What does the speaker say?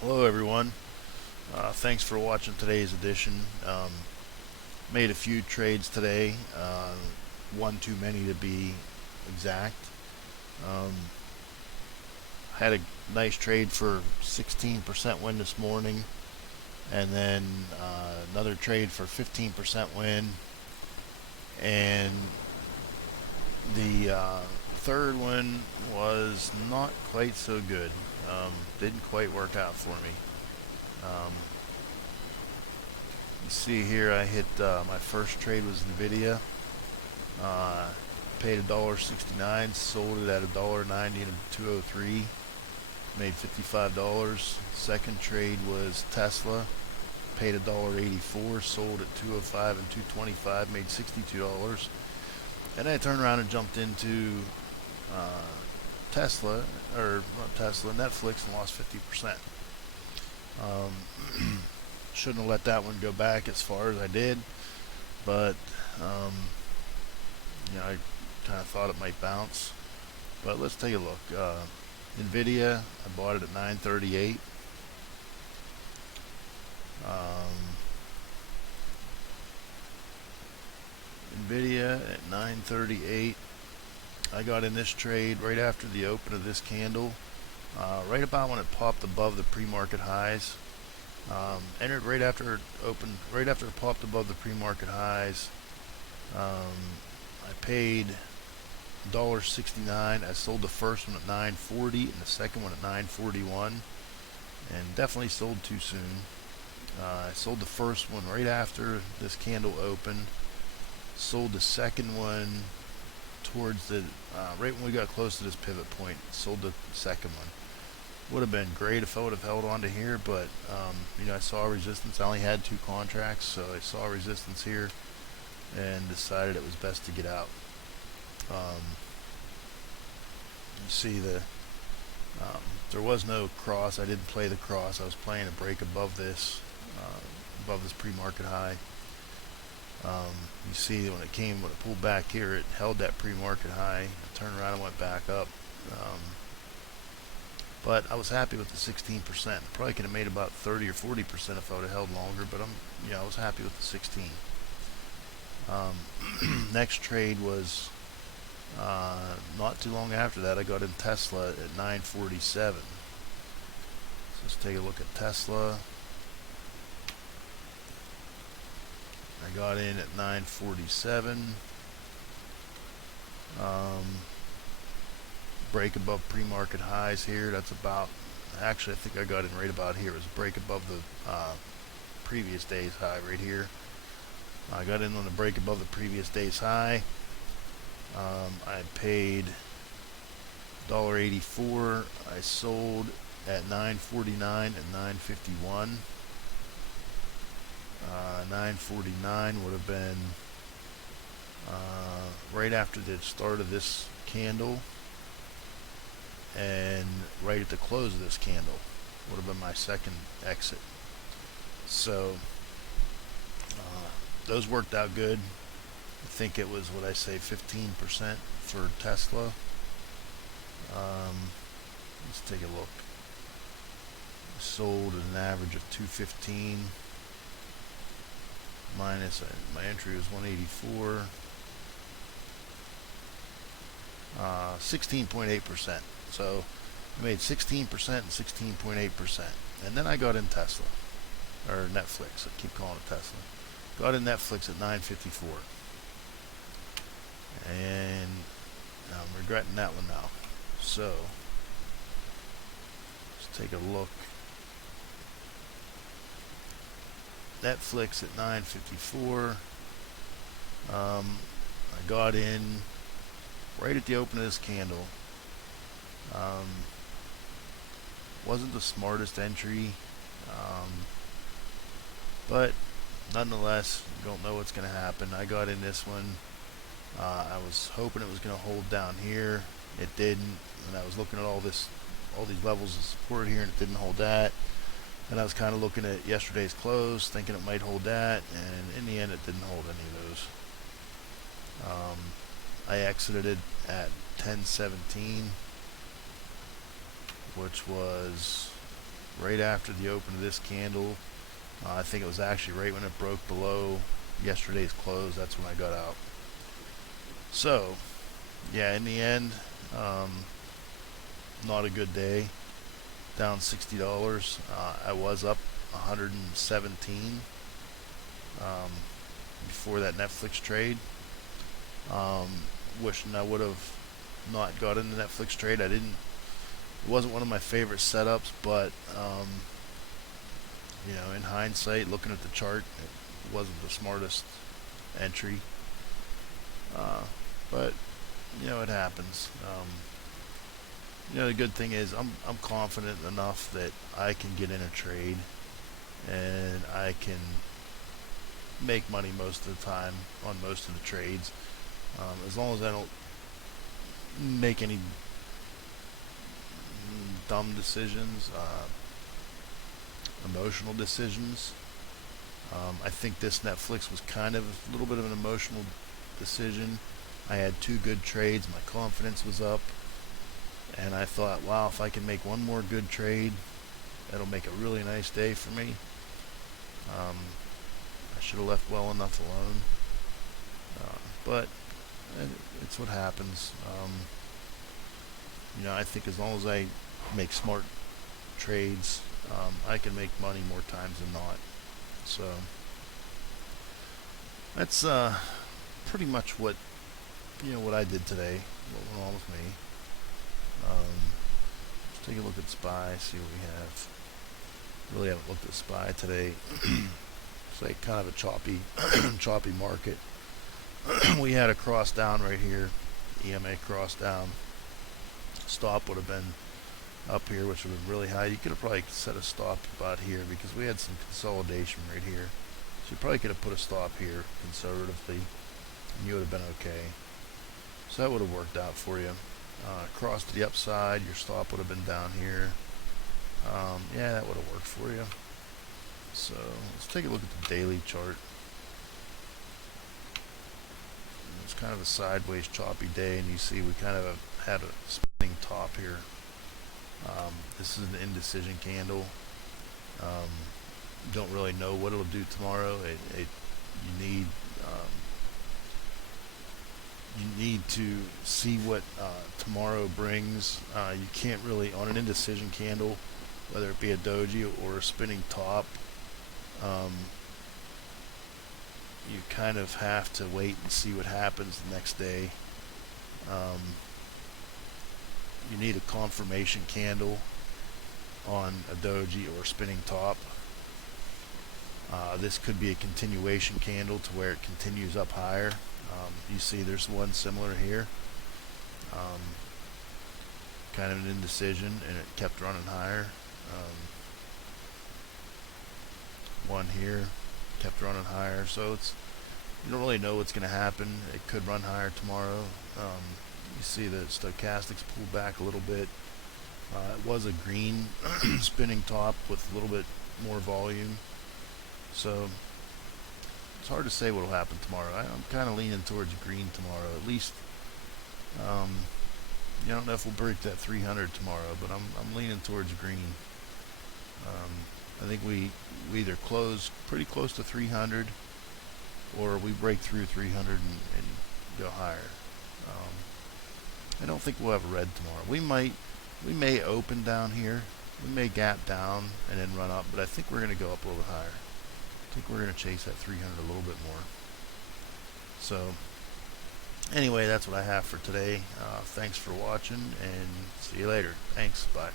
Hello everyone. Thanks for watching today's edition. Made a few trades today, one too many to be exact. Um, had a nice trade for 16% win this morning, and then another trade for 15% win, and the third one was not quite so good. Didn't quite work out for me. Um, You see here, I hit my first trade was NVDA. Uh, Paid $1.69, sold it at $1.90 and 203. Made $55. Second trade was Tesla. Paid $1.84, sold at 205 and 225. Made $62. And then I turned around and jumped into Tesla, or not Tesla, Netflix, and lost 50%. Shouldn't have let that one go back as far as I did, but I kind of thought it might bounce. But let's take a look. NVIDIA, I bought it at 938. NVIDIA at 938. I got in this trade right after the open of this candle, right about when it popped above the pre-market highs. Entered right after it opened, right after it popped above the pre-market highs. I paid $1.69. I sold the first one at 940 and the second one at 941, and definitely sold too soon. I sold the first one right after this candle opened. Sold the second one towards the right when we got close to this pivot point. Sold the second one. Would have been great if I would have held on to here, but I saw resistance. I only had 2 contracts, so I saw resistance here and decided it was best to get out. You see there was no cross. I didn't play the cross. I was playing a break above this pre-market high. You see when it pulled back here, it held that pre-market high. I turned around and went back up. But I was happy with the 16%. Probably could have made about 30 or 40% if I would have held longer, but I was happy with the 16. Next trade was not too long after that. I got in Tesla at 947. So let's take a look at Tesla. I got in at 947. Break above pre-market highs here. That's about, actually I think I got in right about here. It was a break above the previous day's high right here. I got in on a break above the previous day's high. I paid $1.84. I sold at 949 and 951. 949 would have been right after the start of this candle, and right at the close of this candle would have been my second exit. So those worked out good. I think it was, what I say, 15% for Tesla. Let's take a look. I sold at an average of 215 minus my entry was 184. 16.8%. So I made 16% and 16.8%. And then I got in Tesla, or Netflix. I keep calling it Tesla. Got in Netflix at 954. And I'm regretting that one now. So let's take a look. Netflix at 954. I got in right at the open of this candle. Wasn't the smartest entry, but nonetheless, you don't know what's going to happen. I got in this one. I was hoping it was going to hold down here. It didn't, and I was looking at all these levels of support here, and it didn't hold that. And I was kind of looking at yesterday's close, thinking it might hold that, and in the end, it didn't hold any of those. I exited it at 1017, which was right after the open of this candle. I think it was actually right when it broke below yesterday's close. That's when I got out. So yeah, in the end, not a good day. Down $60. I was up 117 before that Netflix trade. Wishing I would have not got in the Netflix trade. It wasn't one of my favorite setups, but in hindsight, looking at the chart, it wasn't the smartest entry. But it happens. The good thing is I'm confident enough that I can get in a trade and I can make money most of the time on most of the trades, as long as I don't make any dumb decisions, emotional decisions. I think this Netflix was kind of a little bit of an emotional decision. I had 2 good trades, my confidence was up, and I thought, wow, if I can make one more good trade, that'll make a really nice day for me. I should have left well enough alone, but it's what happens. I think as long as I make smart trades, I can make money more times than not. So that's pretty much what I did today. What went on with me. Let's take a look at SPY, see what we have. Really haven't looked at SPY today. It's like kind of a choppy market. We had a cross down right here, EMA cross down. Stop would have been up here, which would have been really high. You could have probably set a stop about here because we had some consolidation right here. So you probably could have put a stop here conservatively, and you would have been okay. So that would have worked out for you. Cross to the upside, your stop would have been down here. Yeah, that would have worked for you. So let's take a look at the daily chart. It's kind of a sideways choppy day, and you see we kind of had a spinning top here. This is an indecision candle. Don't really know what it'll do tomorrow. You need to see what tomorrow brings. You can't really, on an indecision candle, whether it be a doji or a spinning top, you kind of have to wait and see what happens the next day. You need a confirmation candle on a doji or spinning top. This could be a continuation candle to where it continues up higher. You see there's one similar here, kind of an indecision, and it kept running higher. One here kept running higher, so you don't really know what's going to happen. It could run higher tomorrow. You see the stochastics pulled back a little bit. It was a green spinning top with a little bit more volume, so it's hard to say what will happen tomorrow. I'm kind of leaning towards green tomorrow, at least. I don't know if we'll break that 300 tomorrow, but I'm leaning towards green. I think we either close pretty close to 300, or we break through 300 and go higher. I don't think we'll have a red tomorrow. We may open down here. We may gap down and then run up, but I think we're going to go up a little bit higher. I think we're going to chase that 300 a little bit more. So anyway, that's what I have for today. Thanks for watching, and see you later. Thanks. Bye.